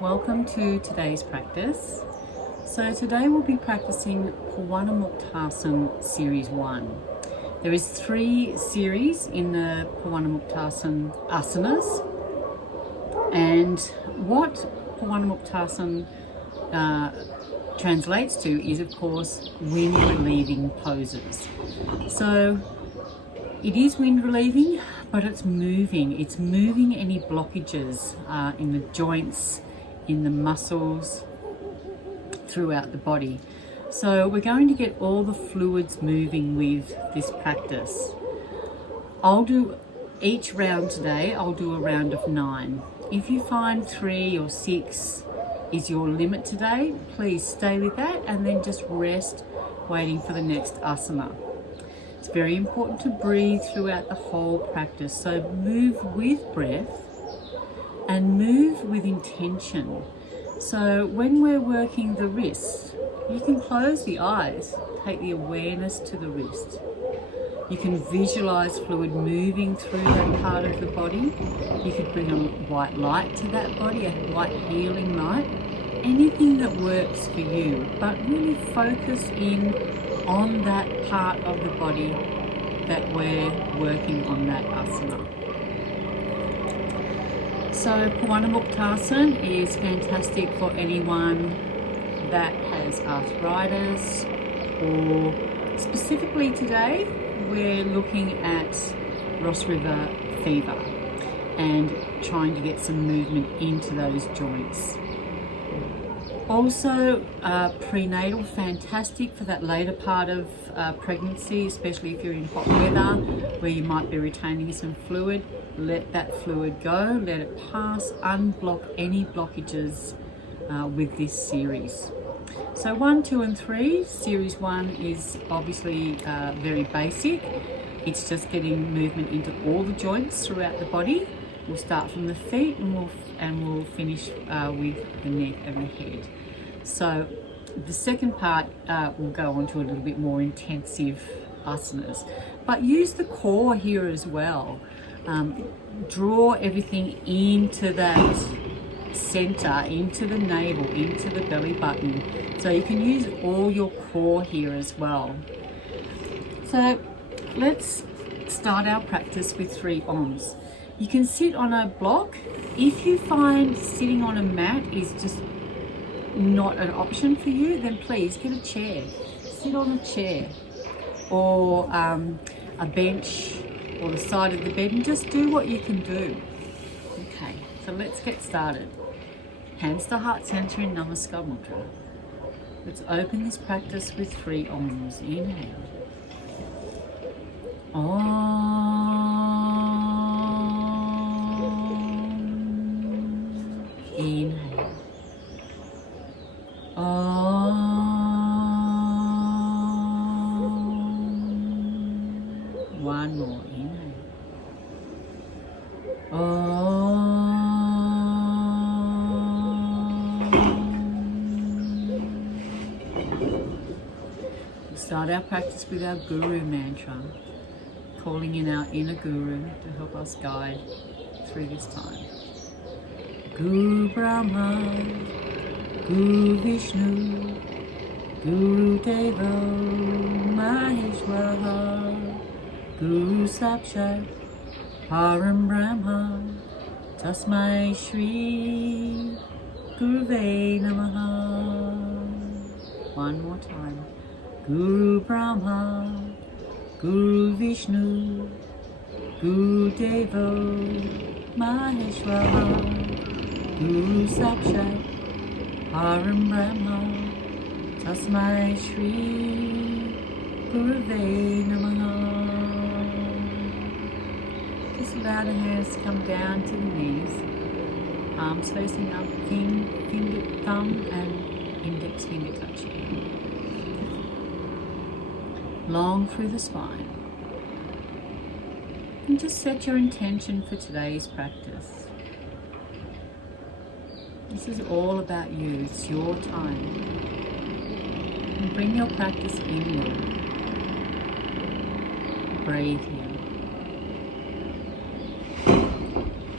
Welcome to today's practice. So today we'll be practicing Pawanmuktasana Series 1. There is 3 series in the Pawanmuktasana asanas, and what Pawanmuktasana translates to is, of course, wind relieving poses. So it is wind relieving, but it's moving. It's moving any blockages in the joints, in the muscles, throughout the body. So we're going to get all the fluids moving with this practice. I'll do each round today, I'll do a round of 9. If you find 3 or 6 is your limit today, please stay with that and then just rest, waiting for the next asana. It's very important to breathe throughout the whole practice. So move with breath and move with intention. So when we're working the wrist, you can close the eyes, take the awareness to the wrist. You can visualize fluid moving through that part of the body. You could bring a white light to that body, a white healing light, anything that works for you, but really focus in on that part of the body that we're working on, that asana. So Pawanmuktasana is fantastic for anyone that has arthritis, or specifically today we're looking at Ross River fever and trying to get some movement into those joints. Also prenatal, fantastic for that later part of pregnancy, especially if you're in hot weather where you might be retaining some fluid. Let that fluid go, let it pass, unblock any blockages with this series. So 1, 2 and 3, series 1 is obviously very basic. It's just getting movement into all the joints throughout the body. We'll start from the feet and we'll finish with the neck and the head. So the second part will go on to a little bit more intensive asanas, but use the core here as well. Draw everything into that center, into the navel, into the belly button. So you can use all your core here as well. So let's start our practice with 3 OMs. You can sit on a block. If you find sitting on a mat is just not an option for you, then please get a chair. Sit on a chair or a bench or the side of the bed and just do what you can do. Okay, so let's get started. Hands to heart center in Namaskar Mudra. Let's open this practice with 3 OMs. Inhale. Om. Inhale. Om. One more. Inhale. Om. We'll start our practice with our Guru mantra, calling in our inner Guru to help us guide through this time. Guru Brahma, Guru Vishnu, Guru Deva Maheshwara, Guru Sakshat Param Brahma, Tasmai Shri Guruve Namaha. One more time. Guru Brahma, Guru Vishnu, Guru Deva Maheshwara, Guru Sakshat Param Brahma, Tasmai Shri Guruve Namaha. Just allow the hands to come down to the knees, palms facing up, thumb and index finger touching. Long through the spine. And just set your intention for today's practice. This is all about you. It's your time. And bring your practice inward. Breathe here.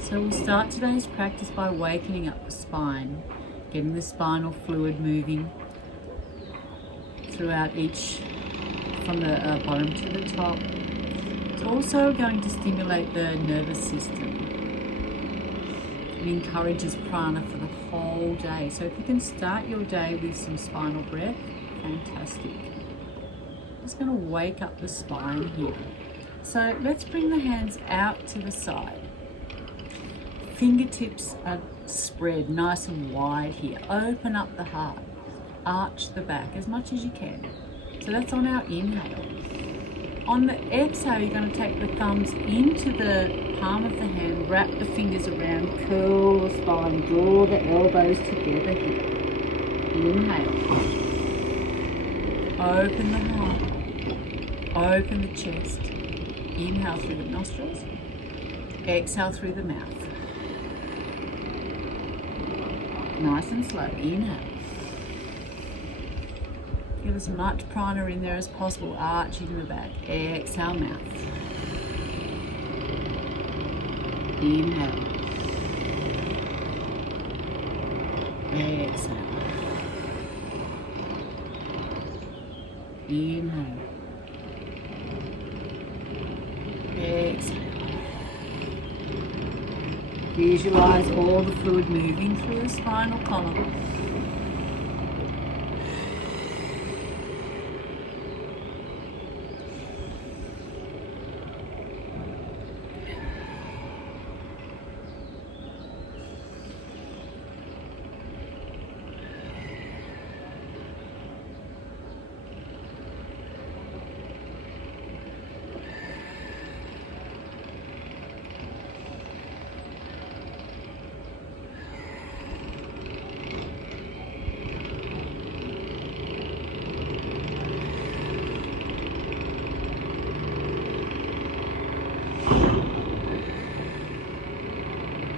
So we'll start today's practice by wakening up the spine, getting the spinal fluid moving throughout each, from the bottom to the top. It's also going to stimulate the nervous system. It encourages prana for the whole day. So if you can start your day with some spinal breath, fantastic. Just going to wake up the spine here. So let's bring the hands out to the side. Fingertips are spread nice and wide here. Open up the heart. Arch the back as much as you can. So that's on our inhale. On the exhale, you're going to take the thumbs into the palm of the hand, wrap the fingers around, curl the spine, draw the elbows together here. Inhale. Open the heart. Open the chest. Inhale through the nostrils. Exhale through the mouth. Nice and slow. Inhale. Get as much prana in there as possible, arching the back. Exhale, mouth. Inhale. Exhale. Inhale. Exhale. Visualize all the fluid moving through the spinal column.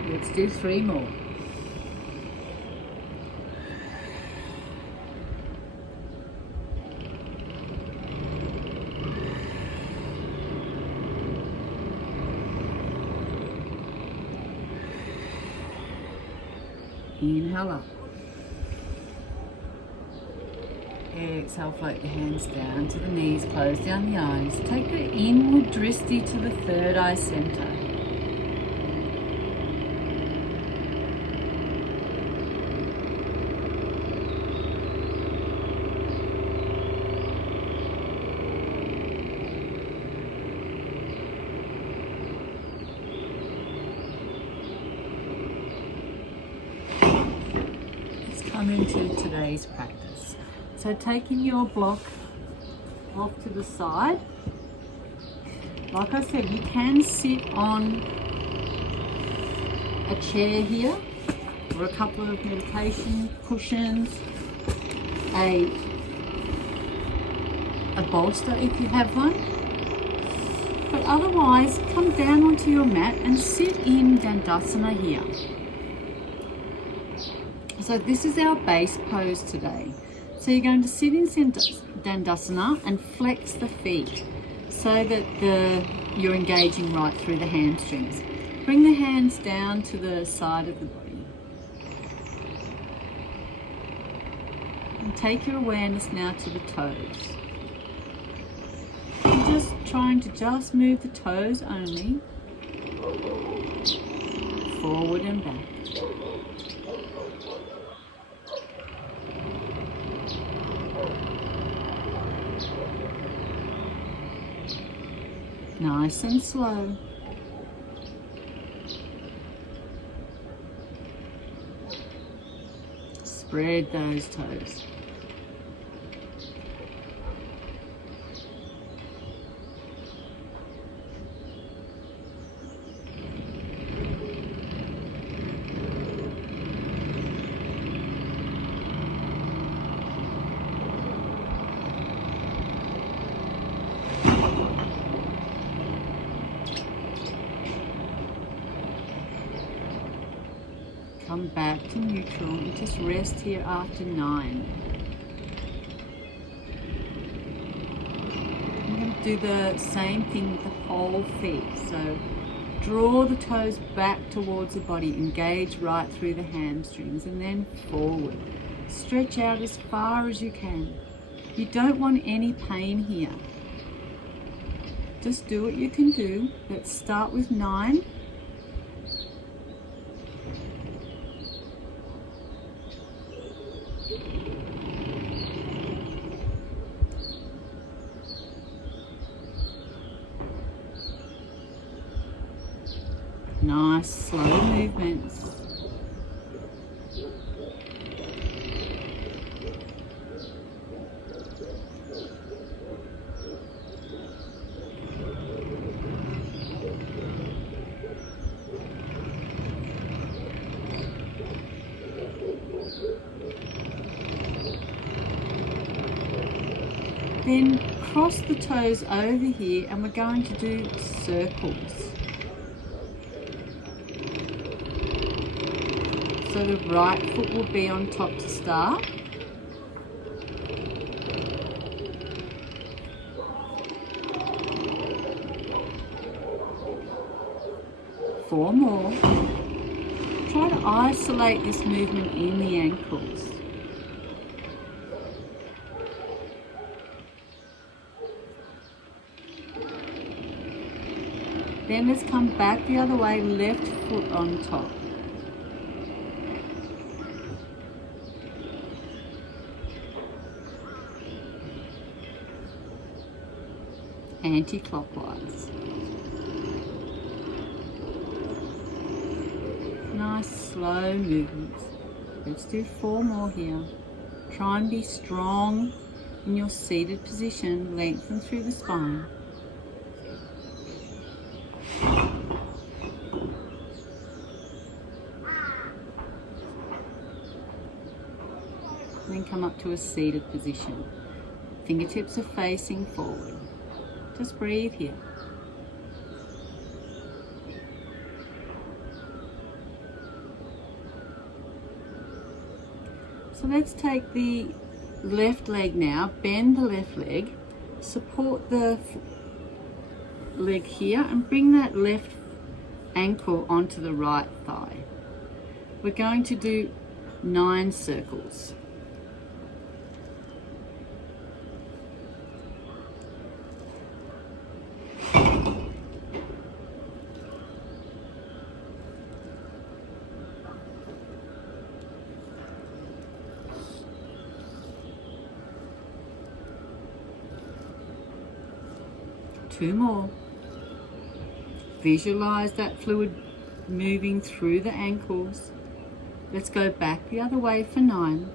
Let's do 3 more. Inhale up. Exhale, float your hands down to the knees, close down the eyes. Take the inward drishti to the third eye center. Come into today's practice. So taking your block off to the side, like I said, you can sit on a chair here or a couple of meditation cushions, a bolster if you have one, but otherwise come down onto your mat and sit in Dandasana here. So this is our base pose today. So you're going to sit in Dandasana and flex the feet so that you're engaging right through the hamstrings. Bring the hands down to the side of the body. And take your awareness now to the toes. You're just trying to move the toes only, forward and back. Nice and slow. Spread those toes. Come back to neutral and just rest here after 9. I'm going to do the same thing with the whole feet. So draw the toes back towards the body, engage right through the hamstrings, and then forward. Stretch out as far as you can. You don't want any pain here. Just do what you can do. Let's start with 9. Nice, slow movements. Then cross the toes over here and we're going to do circles. So the right foot will be on top to start. Four more. Try to isolate this movement in the ankles. Then let's come back the other way, left foot on top. Anti-clockwise. Nice slow movements. Let's do 4 more here. Try and be strong in your seated position, lengthen through the spine. Then come up to a seated position. Fingertips are facing forward. Just breathe here. So let's take the left leg now, bend the left leg, support the leg here and bring that left ankle onto the right thigh. We're going to do 9 circles. Two more. Visualize that fluid moving through the ankles. Let's go back the other way for 9.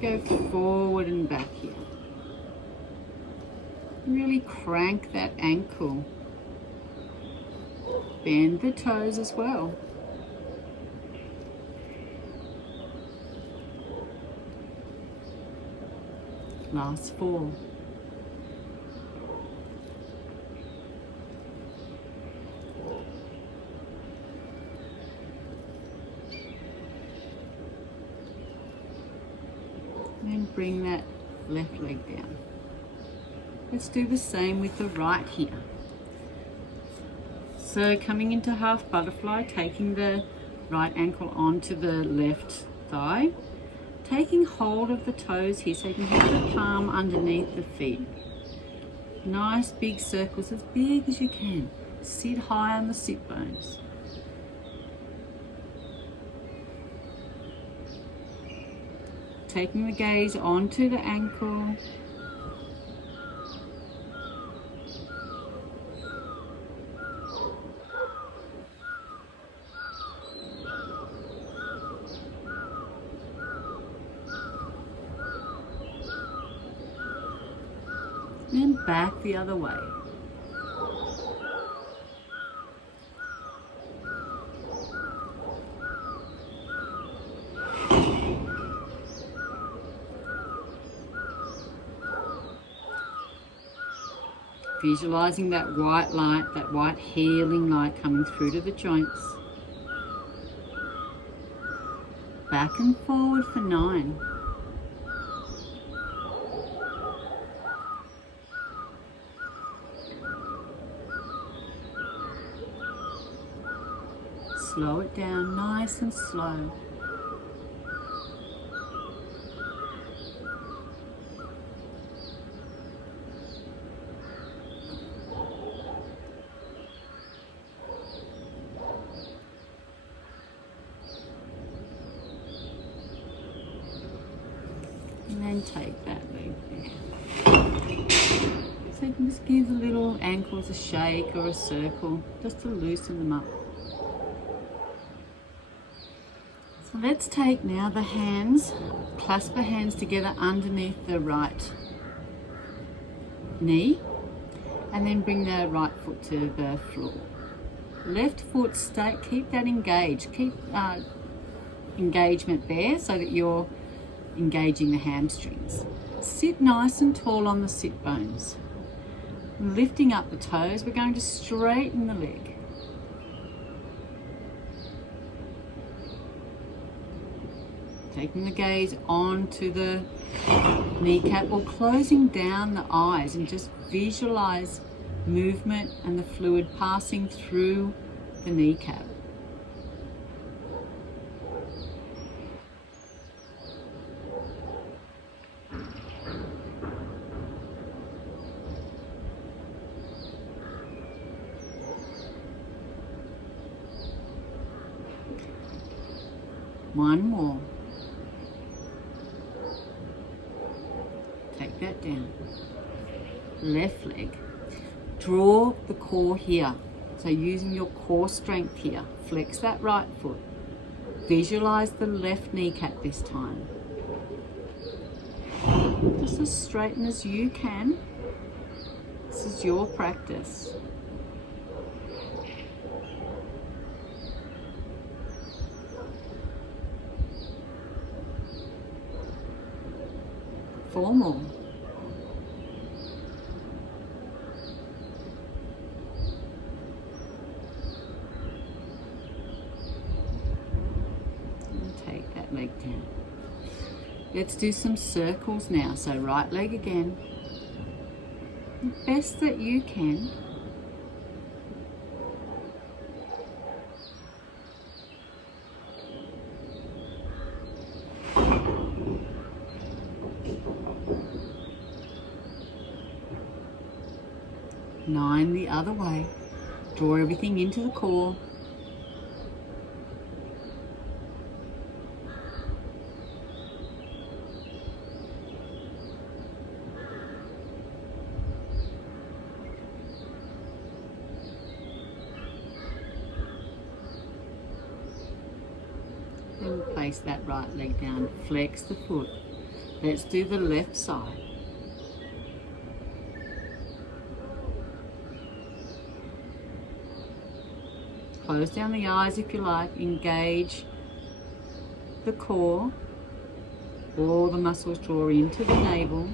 Go forward and back here. Really crank that ankle. Bend the toes as well. Last 4. And bring that left leg down. Let's do the same with the right here. So coming into half butterfly, taking the right ankle onto the left thigh, taking hold of the toes here so you can have the palm underneath the feet. Nice big circles, as big as you can. Sit high on the sit bones. Taking the gaze onto the ankle. And back the other way. Visualizing that white light, that white healing light coming through to the joints. Back and forward for 9. Slow it down, nice and slow. And then take that leg there. So you can just give the little ankles a shake or a circle, just to loosen them up. So let's take now the hands, clasp the hands together underneath the right knee, and then bring the right foot to the floor. Left foot, keep that engaged, keep engagement there so that you're engaging the hamstrings. Sit nice and tall on the sit bones. Lifting up the toes, we're going to straighten the leg. Taking the gaze onto the kneecap or closing down the eyes and just visualize movement and the fluid passing through the kneecap. One more. Take that down. Left leg. Draw the core here. So using your core strength here. Flex that right foot. Visualize the left kneecap this time. Just as straighten as you can. This is your practice. Four more. And take that leg down. Let's do some circles now. So right leg again. The best that you can. Nine the other way. Draw everything into the core. Then place that right leg down. Flex the foot. Let's do the left side. Close down the eyes if you like, engage the core, all the muscles draw into the navel.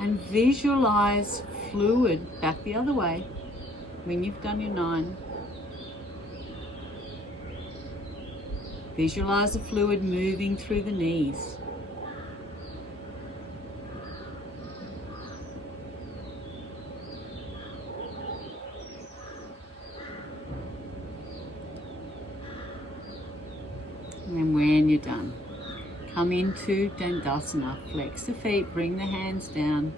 And visualize fluid back the other way when you've done your 9. Visualize the fluid moving through the knees. And then when you're done, come into Dandasanaand. Flex the feet, bring the hands down,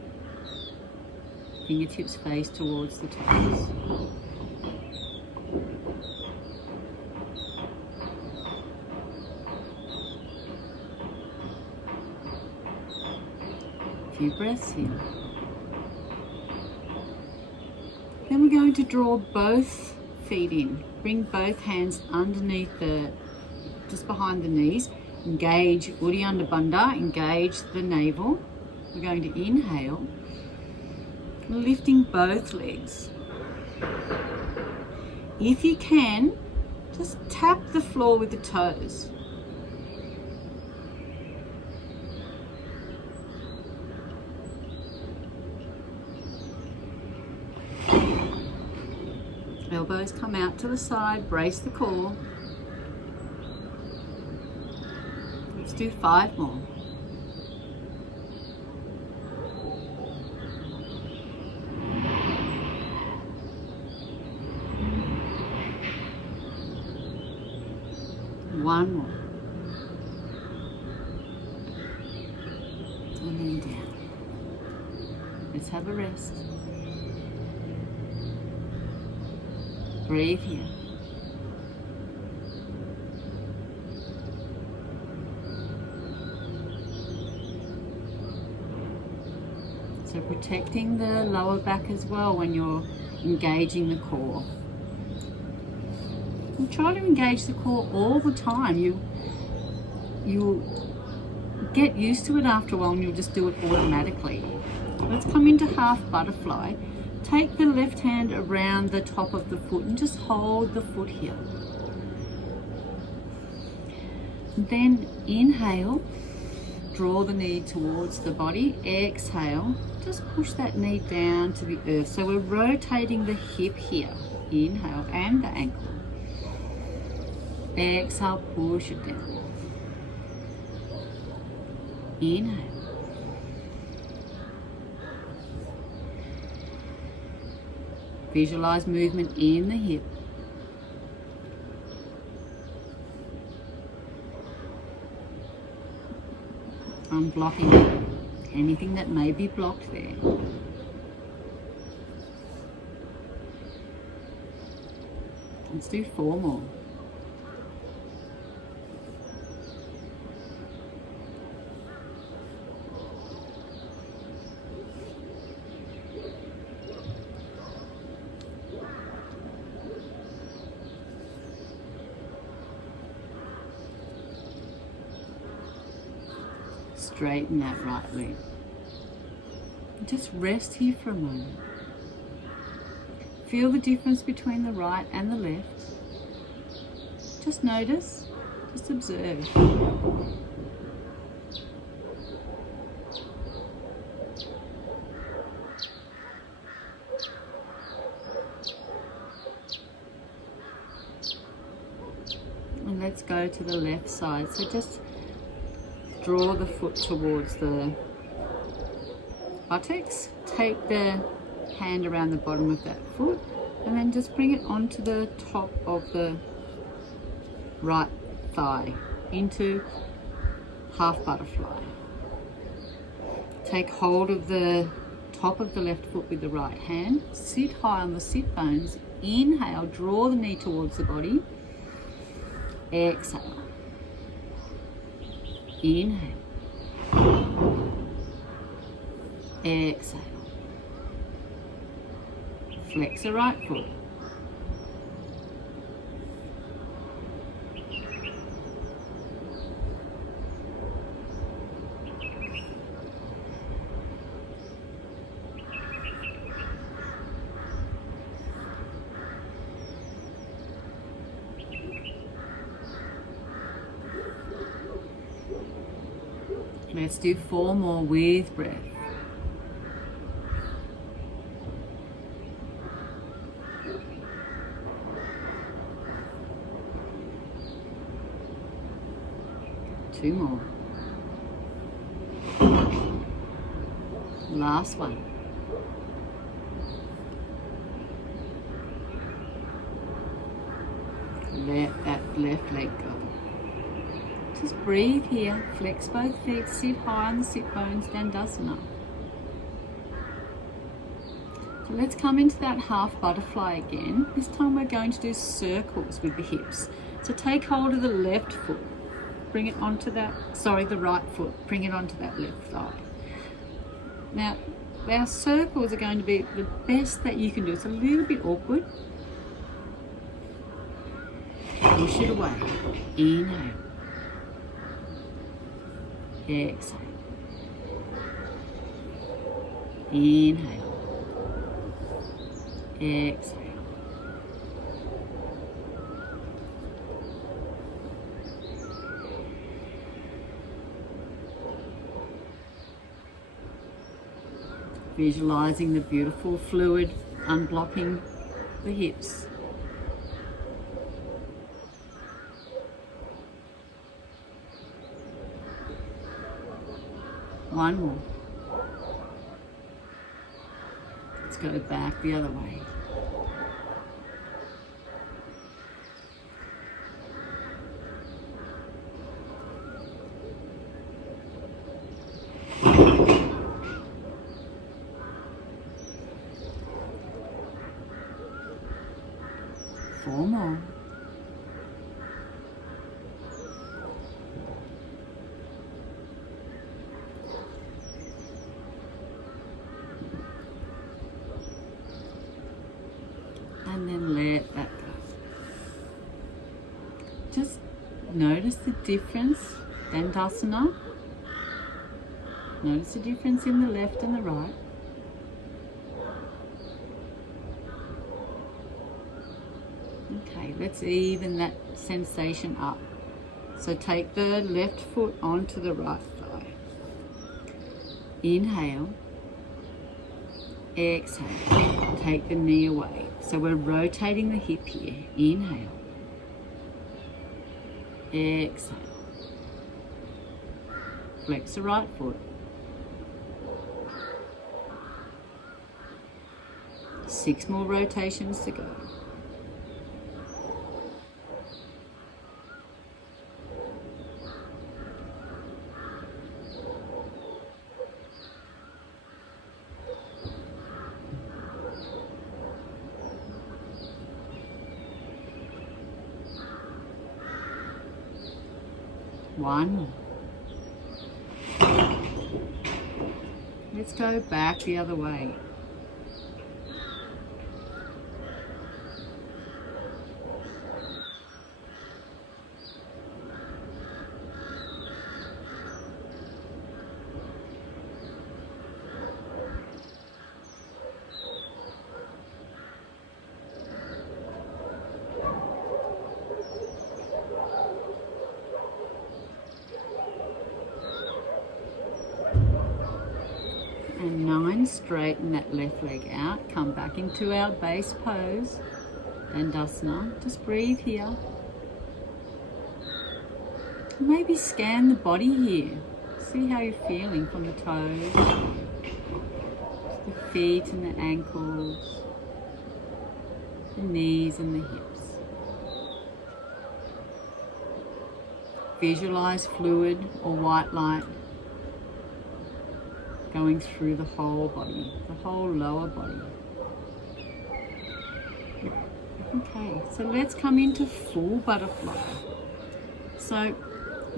fingertips face towards the toes. A few breaths here. Then we're going to draw both feet in. Bring both hands underneath just behind the knees. Engage Uddiyana Bandha, engage the navel. We're going to inhale, lifting both legs. If you can, just tap the floor with the toes. Elbows come out to the side, brace the core. Let's do 5 more. One more. And then down. Let's have a rest. Breathe here. So protecting the lower back as well when you're engaging the core. And try to engage the core all the time. You'll get used to it after a while and you'll just do it automatically. Let's come into half butterfly. Take the left hand around the top of the foot and just hold the foot here. Then inhale, draw the knee towards the body. Exhale, just push that knee down to the earth. So we're rotating the hip here. Inhale, and the ankle. Exhale, push it down. Inhale. Visualize movement in the hip. Unblocking anything that may be blocked there. Let's do 4 more. Straighten that right leg. Just rest here for a moment. Feel the difference between the right and the left. Just notice, just observe. And let's go to the left side. So just draw the foot towards the buttocks, take the hand around the bottom of that foot, and then just bring it onto the top of the right thigh into half butterfly. Take hold of the top of the left foot with the right hand, sit high on the sit bones, inhale, draw the knee towards the body, exhale. Inhale. Exhale. Flex the right foot. Let's do 4 more with breath. Two more. Last one. Let that left leg go. Just breathe here, flex both feet, sit high on the sit bones, Dandasanaand. So let's come into that half butterfly again. This time we're going to do circles with the hips. So take hold of the left foot, bring it onto that, the right foot, bring it onto that left thigh. Now, our circles are going to be the best that you can do. It's a little bit awkward. Push it away. Inhale. Exhale. Inhale. Exhale. Visualizing the beautiful fluid unblocking the hips. One more. Let's go back the other way. Four more. And then let that go. Just notice the difference, Dandasana. Notice the difference in the left and the right. Okay, let's even that sensation up. So take the left foot onto the right thigh. Inhale. Exhale. Take the knee away. So we're rotating the hip here. Inhale. Exhale. Flex the right foot. 6 more rotations to go. One more. Let's go back the other way. And 9, straighten that left leg out. Come back into our base pose. Dandasana. Just breathe here. Maybe scan the body here. See how you're feeling from the toes, the feet and the ankles, the knees and the hips. Visualize fluid or white light going through the whole body, the whole lower body. Okay, so let's come into full butterfly. So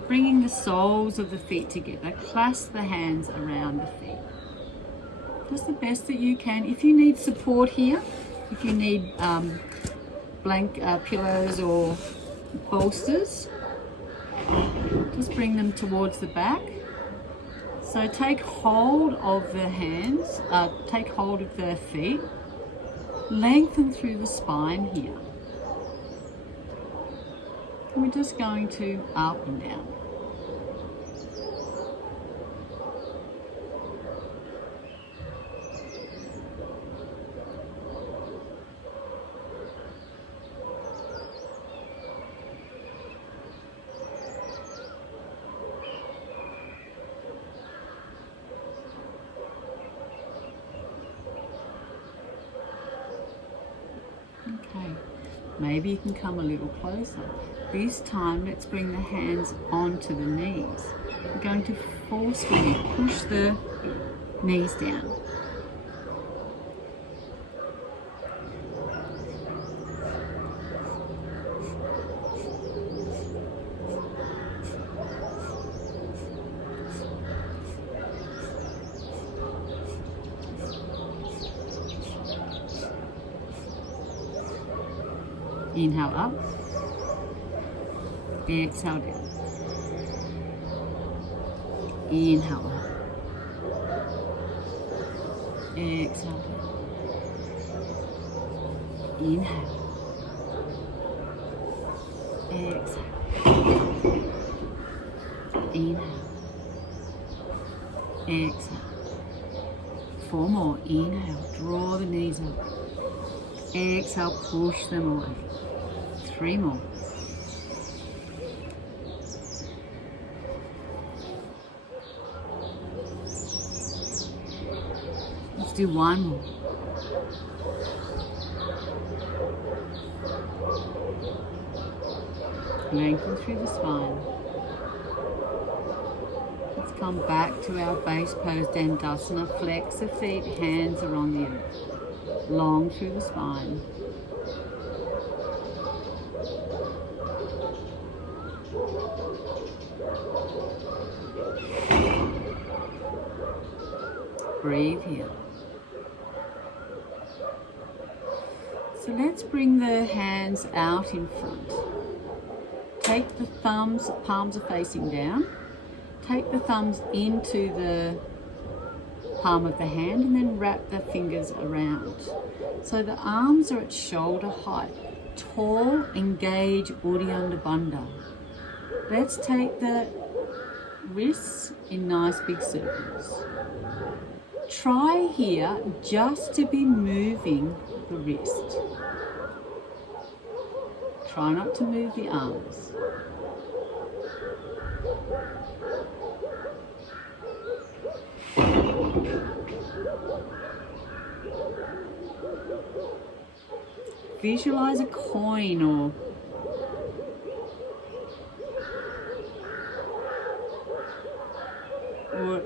bringing the soles of the feet together, clasp the hands around the feet. Just the best that you can. If you need support here, if you need blank pillows or bolsters, just bring them towards the back. So take hold of the hands, take hold of the feet, lengthen through the spine here. And we're just going to up and down. Okay, maybe you can come a little closer. This time, let's bring the hands onto the knees. We're going to forcefully push the knees down. Inhale up, exhale down. Inhale up, exhale down. Inhale, exhale. Inhale, exhale. 4 more. Inhale, draw the knees up. Exhale, push them away. 3 more. do one more. Lengthen through the spine. Let's come back to our base pose, Dandasana. Flex the feet, hands are on the earth. Long through the spine. Breathe here. So let's bring the hands out in front. Take the thumbs, palms are facing down. Take the thumbs into the palm of the hand and then wrap the fingers around. So the arms are at shoulder height. Tall, engage, Uddiyana Bandha. Let's take the wrists in nice big circles. Try here just to be moving the wrist. Try not to move the arms. Visualize a coin or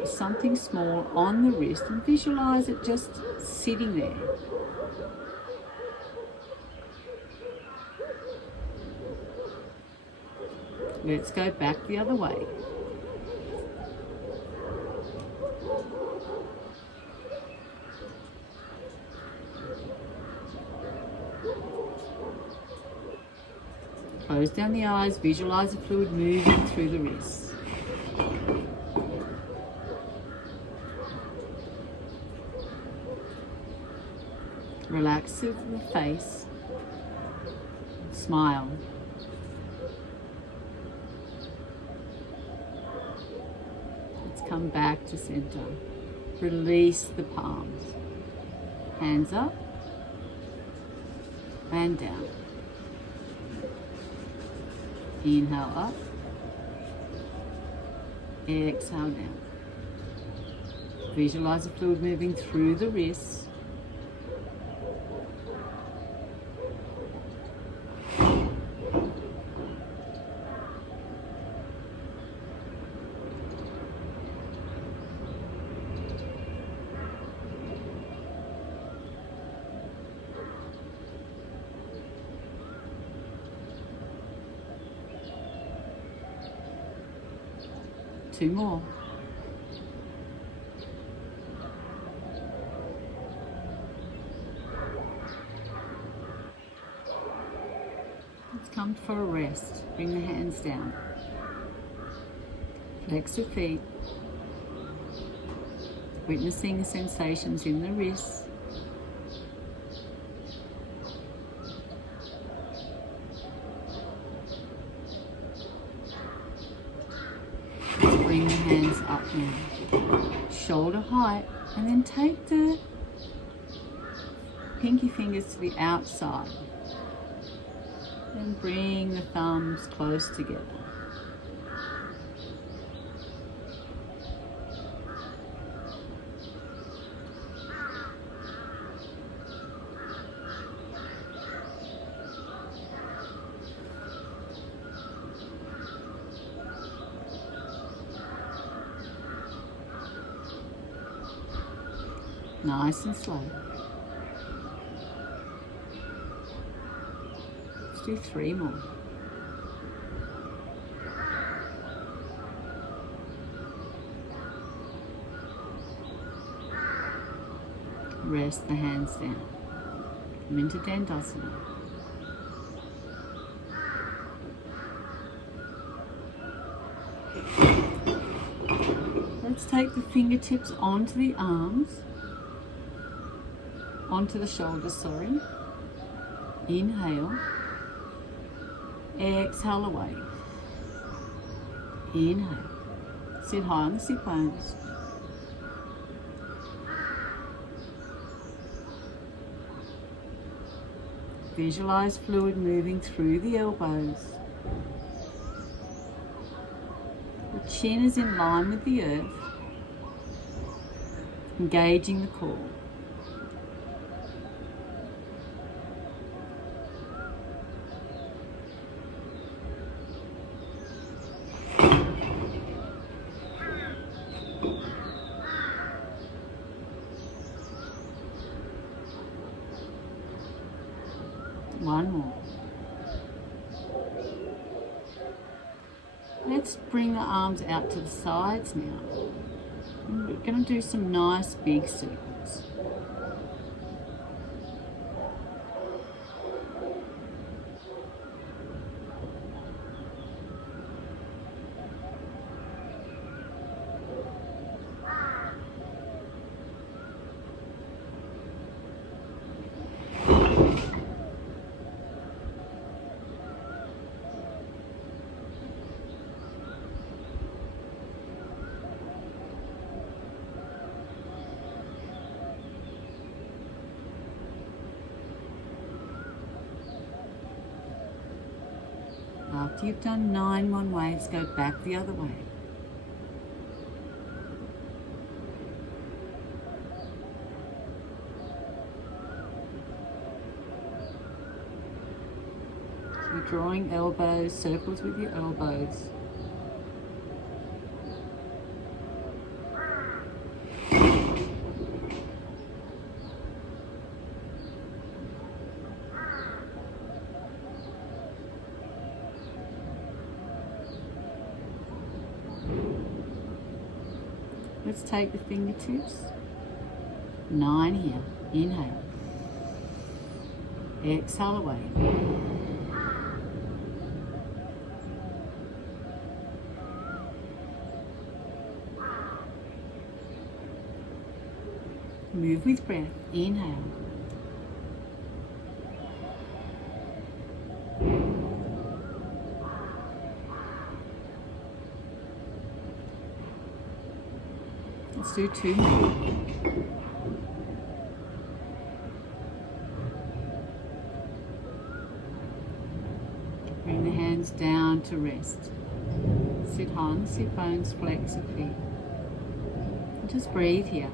something small on the wrist and visualize it just sitting there. Let's go back the other way. Close down the eyes, visualize the fluid moving through the wrists. Relax through the face. Smile. Let's come back to center. Release the palms. Hands up and down. Inhale up. Exhale down. Visualize the fluid moving through the wrists. Two more. Let's come for a rest. Bring the hands down. Flex your feet. Witnessing the sensations in the wrists. Bring the hands up now, shoulder height, and then take the pinky fingers to the outside and bring the thumbs close together. Nice and slow. Let's do 3 more. Rest the hands down. Come into Dandasana. Let's take the fingertips onto the arms. Onto the shoulders, sorry. Inhale. Exhale away. Inhale. Sit high on the sit bones. Visualize fluid moving through the elbows. The chin is in line with the earth, engaging the core. One more. Let's bring the arms out to the sides now. And we're going to do some nice big circles. After you've done 9 one waves, go back the other way. So you're drawing elbows, circles with your elbows. Let's take the fingertips. 9 here. Inhale. Exhale away. Move with breath. Inhale. Let's do 2 more. Bring the hands down to rest. Sit on, sit bones, flex your feet. And just breathe here.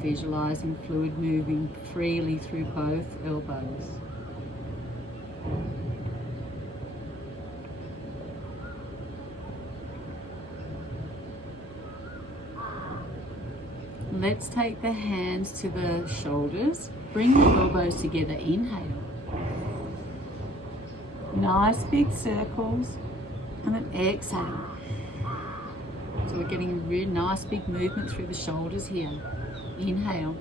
Visualizing fluid moving freely through both elbows. Let's take the hands to the shoulders. Bring the elbows together. Inhale. Nice big circles. And then exhale. So we're getting a really nice big movement through the shoulders here. Inhale.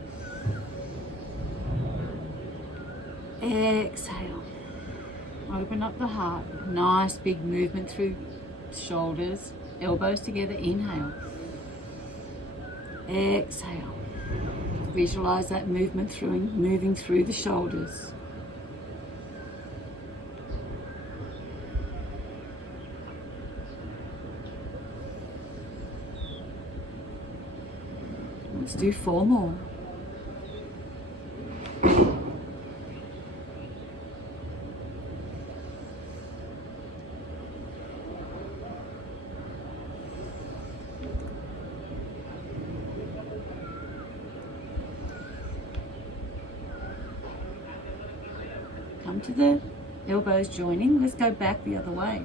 Exhale. Open up the heart. Nice big movement through shoulders. Elbows together. Inhale. Exhale. Visualize that movement moving through the shoulders. Let's do 4 more. Come to the elbows joining. Let's go back the other way.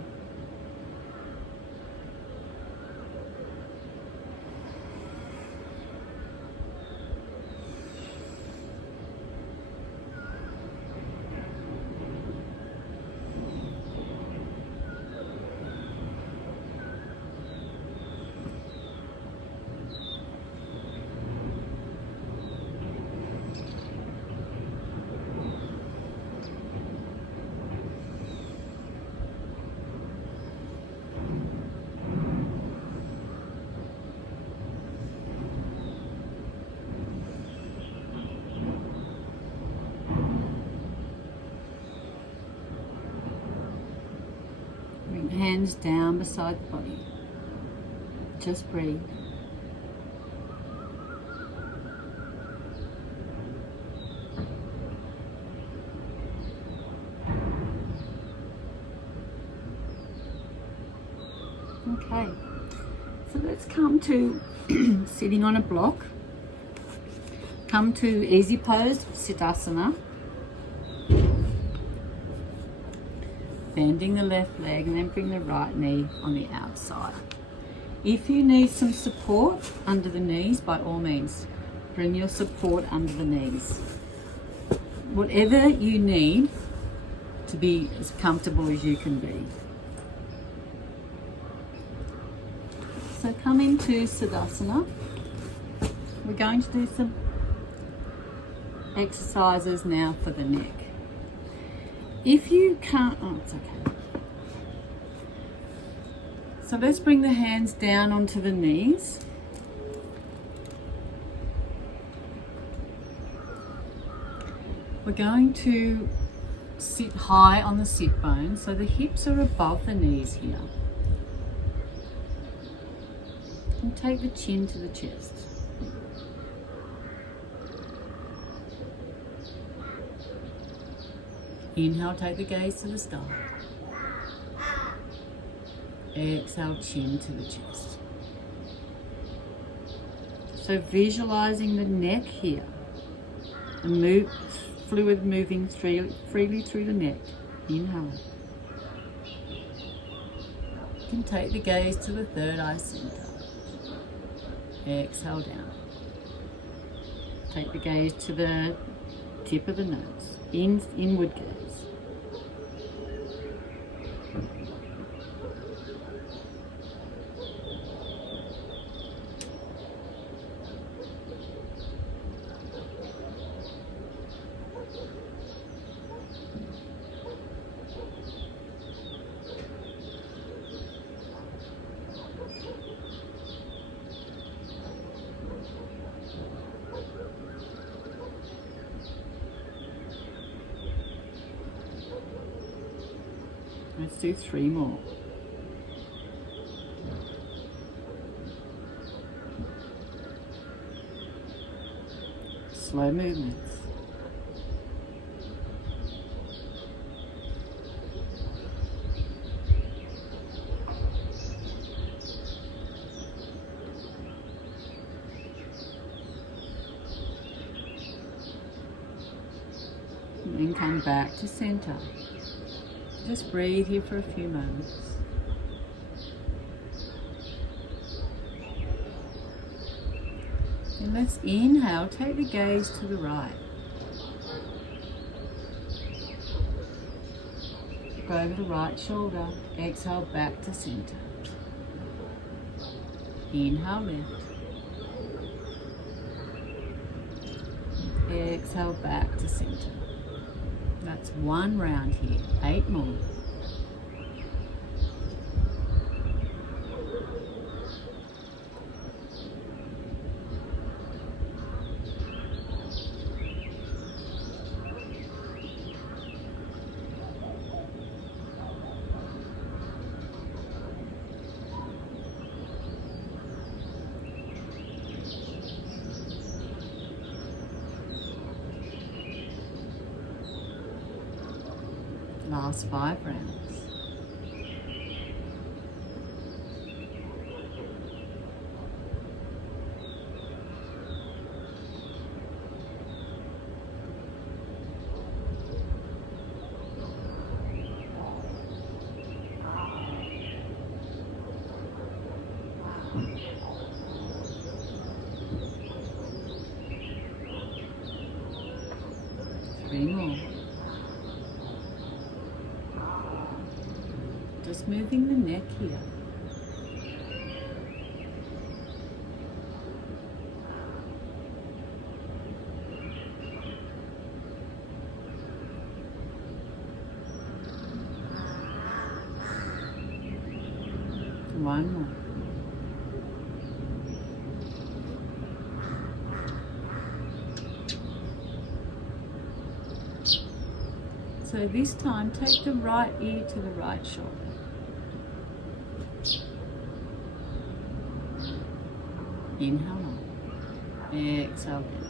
Bring hands down beside the body. Just breathe. Okay, so let's come to sitting on a block. Come to easy pose, Siddhasana. Bending the left leg and then bring the right knee on the outside. If you need some support under the knees, by all means, bring your support under the knees. Whatever you need to be as comfortable as you can be. So come into Siddhasana. We're going to do some exercises now for the neck. If you can't, oh, it's okay. So let's bring the hands down onto the knees. We're going to sit high on the sit bones, so the hips are above the knees here. And take the chin to the chest. Inhale, take the gaze to the sky. Exhale, chin to the chest. So visualizing the neck here, and fluid moving freely through the neck. Inhale. You can take the gaze to the third eye center. Exhale down. Take the gaze to the tip of the nose. Inward gaze. Let's do 3 more. Slow movements. And then come back to center. Just breathe here for a few moments. And let's inhale, take the gaze to the right. Go over the right shoulder, exhale back to center. Inhale left. Exhale back to center. That's 1 round here, 8 more. Last 5 rounds. Three more. Just moving the neck here. One more. So this time, take the right ear to the right shoulder. Inhale up. Exhale down.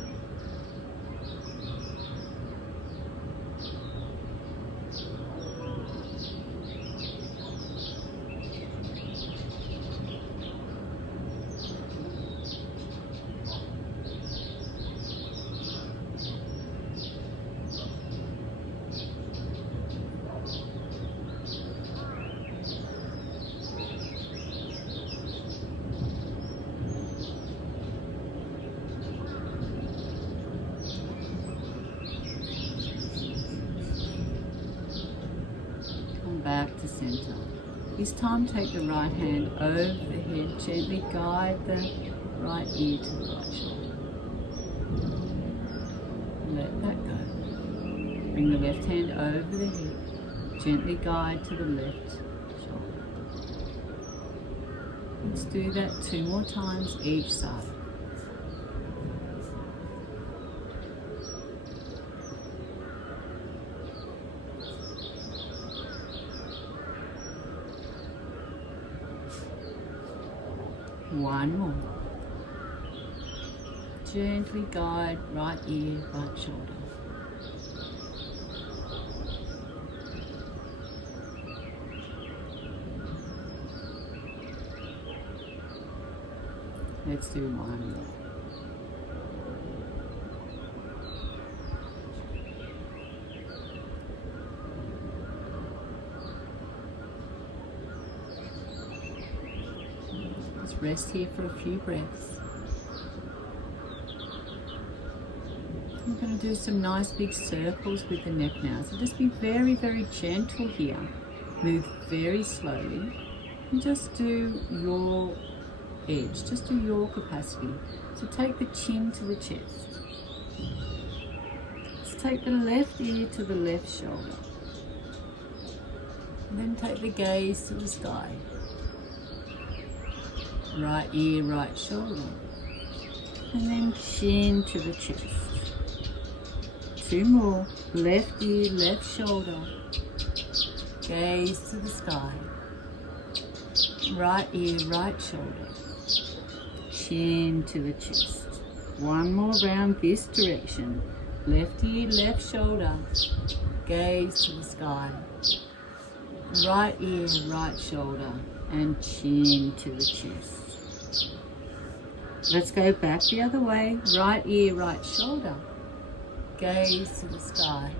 center. This time take the right hand over the head, gently guide the right ear to the right shoulder. Let that go. Bring the left hand over the head, gently guide to the left shoulder. Let's do that 2 more times each side. One more. Gently guide right ear, right shoulder. Let's do one more. Let's rest here for a few breaths. I'm going to do some nice big circles with the neck now. So just be very, very gentle here. Move very slowly and just do your edge, just do your capacity. So take the chin to the chest. Let's take the left ear to the left shoulder. And then take the gaze to the sky. Right ear, right shoulder. And then chin to the chest. 2 more. Left ear, left shoulder. Gaze to the sky. Right ear, right shoulder. Chin to the chest. 1 more round this direction. Left ear, left shoulder. Gaze to the sky. Right ear, right shoulder. And chin to the chest. Let's go back the other way. Right ear, right shoulder. Gaze to the sky.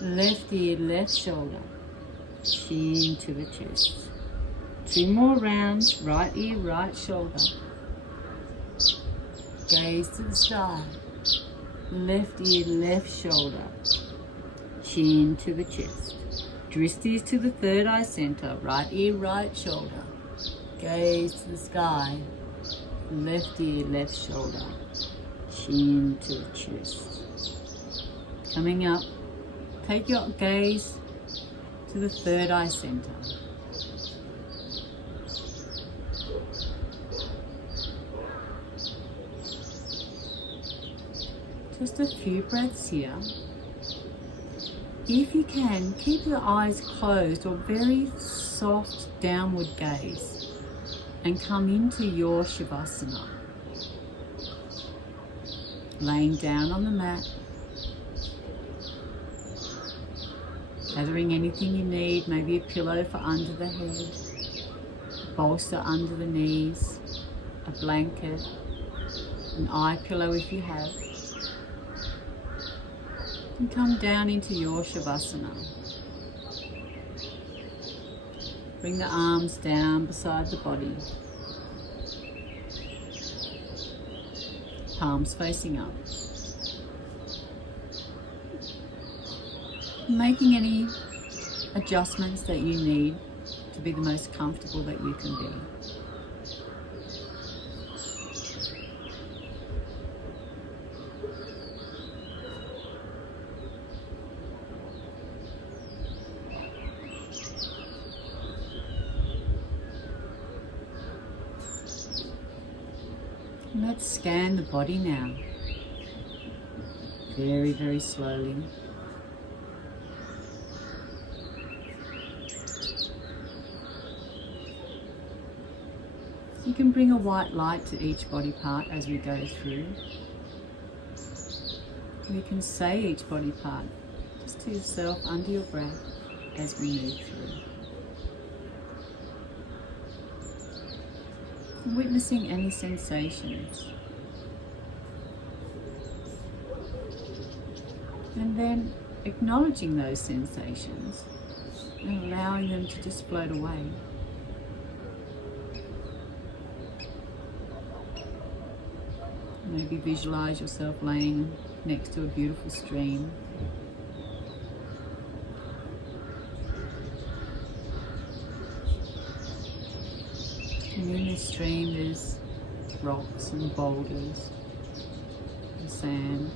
Left ear, left shoulder. Chin to the chest. 2 more rounds. Right ear, right shoulder. Gaze to the sky. Left ear, left shoulder. Chin to the chest. Dristies to the third eye center. Right ear, right shoulder. Gaze to the sky. Left ear, left shoulder. Chin to the chest. Coming up, take your gaze to the third eye center. Just a few breaths here. If you can, keep your eyes closed or very soft downward gaze and come into your Shavasana. Laying down on the mat, gathering anything you need, maybe a pillow for under the head, a bolster under the knees, a blanket, an eye pillow if you have. And come down into your Shavasana. Bring the arms down beside the body. Palms facing up. Making any adjustments that you need to be the most comfortable that you can be. And let's scan the body now. Very, very slowly. You can bring a white light to each body part as we go through. We can say each body part just to yourself under your breath as we move through. Witnessing any sensations. And then acknowledging those sensations and allowing them to just float away. Maybe visualize yourself laying next to a beautiful stream. this stream there's rocks and boulders and sand.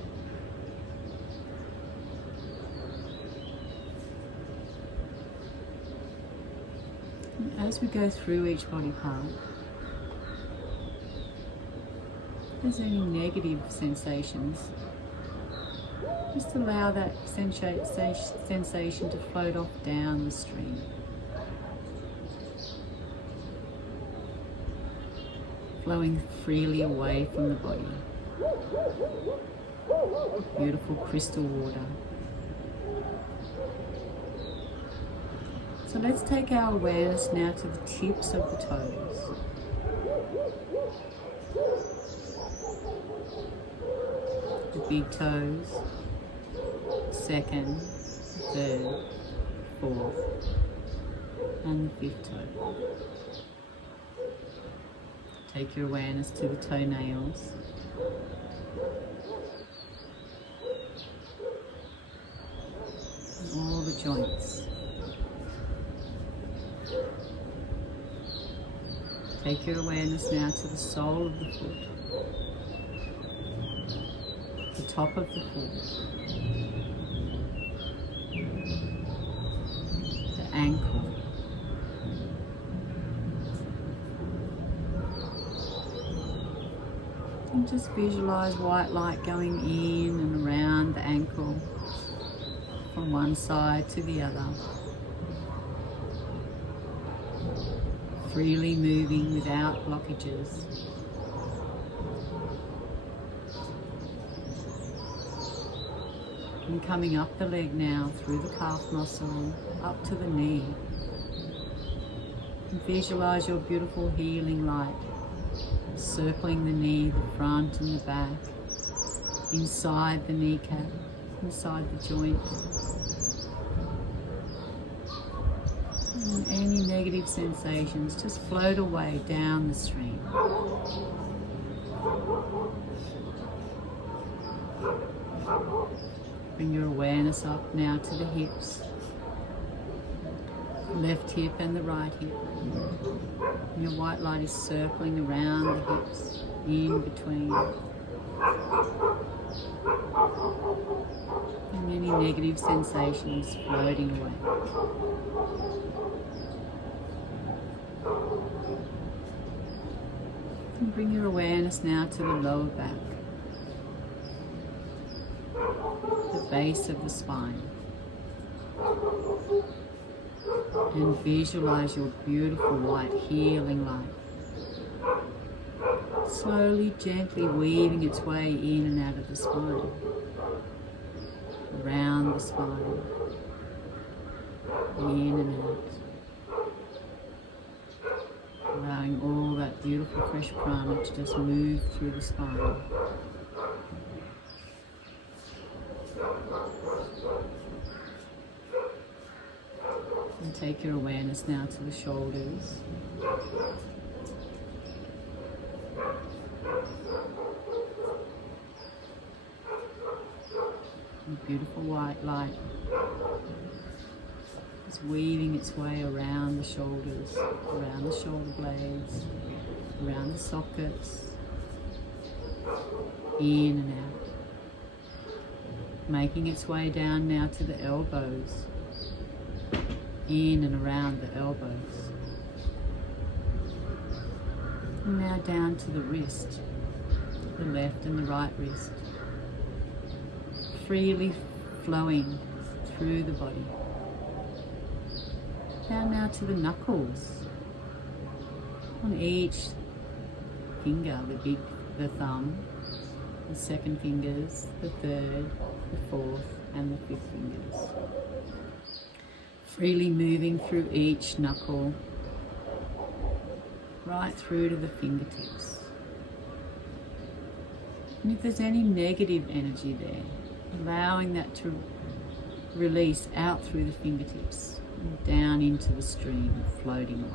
And as we go through each body part, if there's any negative sensations, just allow that sensation to float off down the stream. Flowing freely away from the body. Beautiful crystal water. So let's take our awareness now to the tips of the toes. The big toes, second, third, fourth, and the fifth toe. Take your awareness to the toenails. And all the joints. Take your awareness now to the sole of the foot. The top of the foot. The ankle. And just visualize white light going in and around the ankle from one side to the other. Freely moving without blockages. And coming up the leg now through the calf muscle up to the knee. And visualize your beautiful healing light circling the knee, the front and the back, inside the kneecap, inside the joint. And any negative sensations just float away down the stream. Bring your awareness up now to the hips, left hip and the right hip. And your white light is circling around the hips, in between. And any negative sensations floating away. And bring your awareness now to the lower back, the base of the spine. And visualize your beautiful white healing light slowly, gently weaving its way in and out of the spine, around the spine, in and out, allowing all that beautiful fresh prana to just move through the spine. And take your awareness now to the shoulders. And beautiful white light is weaving its way around the shoulders, around the shoulder blades, around the sockets, in and out. Making its way down now to the elbows, in and around the elbows. And now down to the wrist, the left and the right wrist. Freely flowing through the body. Down now to the knuckles. On each finger, the thumb, the second fingers, the third, the fourth, and the fifth fingers. Freely moving through each knuckle, right through to the fingertips. And if there's any negative energy there, allowing that to release out through the fingertips and down into the stream, floating away.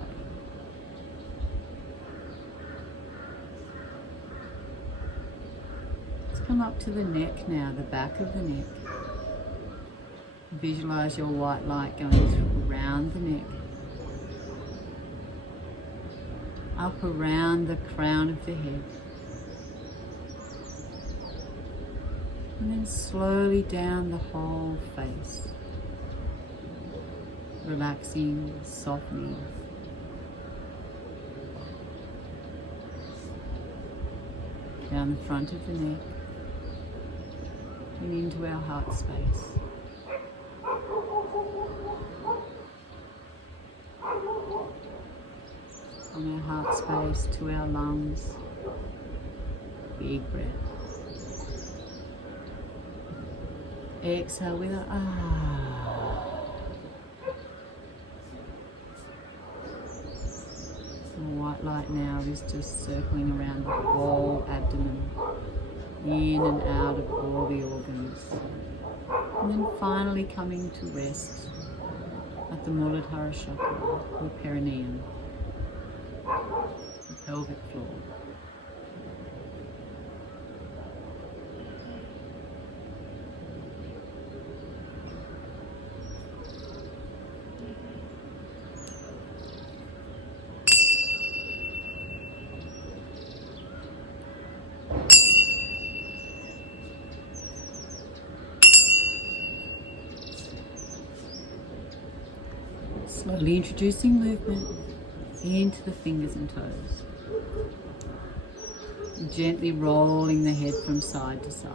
Let's come up to the neck now, the back of the neck. Visualize your white light going around the neck, up around the crown of the head. And then slowly down the whole face. Relaxing, softening. Down the front of the neck and into our heart space. From our heart space to our lungs. Big breath. Exhale with a ah. The white light now is just circling around the whole abdomen, in and out of all the organs. And then finally coming to rest at the Muladhara chakra, the perineum, the pelvic floor. Slowly introducing movement into the fingers and toes. Gently rolling the head from side to side.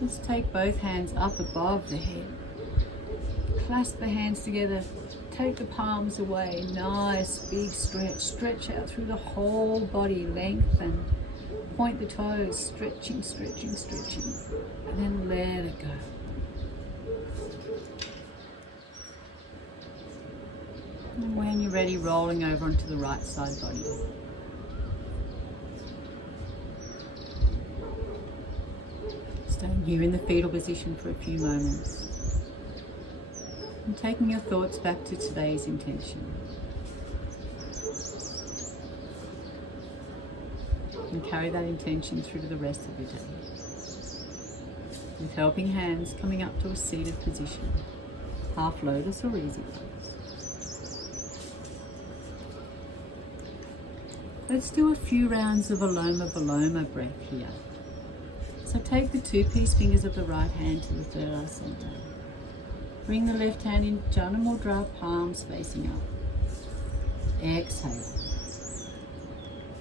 Let's take both hands up above the head. Clasp the hands together. Take the palms away. Nice big stretch. Stretch out through the whole body. Lengthen. Point the toes. Stretching, stretching, stretching. And then let it go. And when you're ready, rolling over onto the right side body. Staying here in the fetal position for a few moments. And taking your thoughts back to today's intention. And carry that intention through to the rest of your day. With helping hands coming up to a seated position. Half lotus or easy pose. Let's do a few rounds of Aloma breath here. So take the two-piece fingers of the right hand to the third eye center. Bring the left hand in Janu Mudra, palms facing up. Exhale.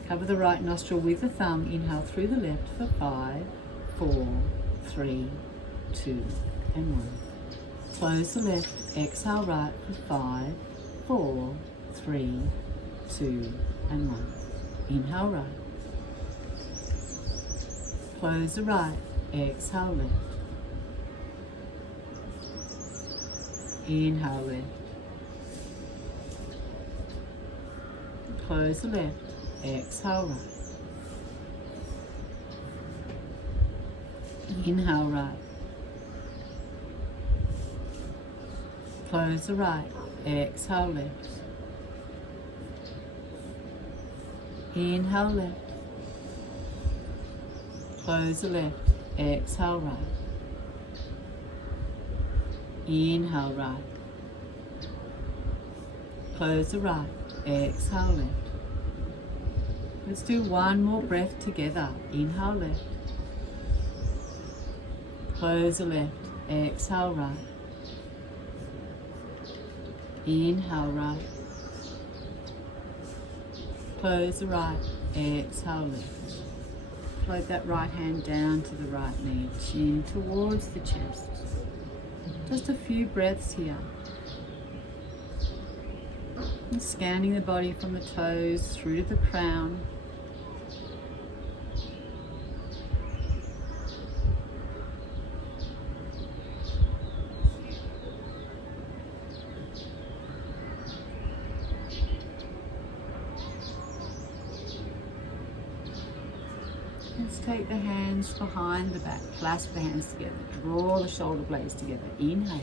Cover the right nostril with the thumb. Inhale through the left for 5, 4, 3, 2, and 1. Close the left. Exhale right for 5, 4, 3, 2, and 1. Inhale right. Close the right. Exhale left. Inhale left. Close the left. Exhale right. Inhale right. Close the right. Exhale left. Inhale left. Close the left. Exhale right. Inhale right. Close the right. Exhale left. Let's do one more breath together. Inhale left. Close the left. Exhale right. Inhale right. Close the right. Exhale left. Float that right hand down to the right knee. Chin towards the chest. Just a few breaths here. And scanning the body from the toes through to the crown. Let's take the hands behind the back, clasp the hands together, draw the shoulder blades together. Inhale.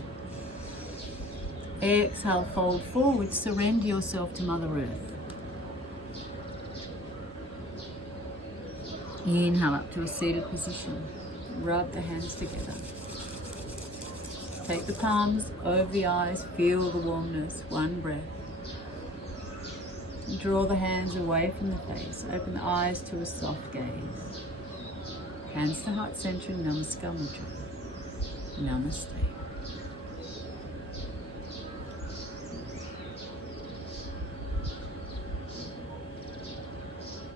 Exhale, fold forward, surrender yourself to Mother Earth. Inhale up to a seated position. Rub the hands together. Take the palms over the eyes, feel the warmness. One breath. Draw the hands away from the face. Open the eyes to a soft gaze. Hands to heart center in Namaskar Mudra. Namaste.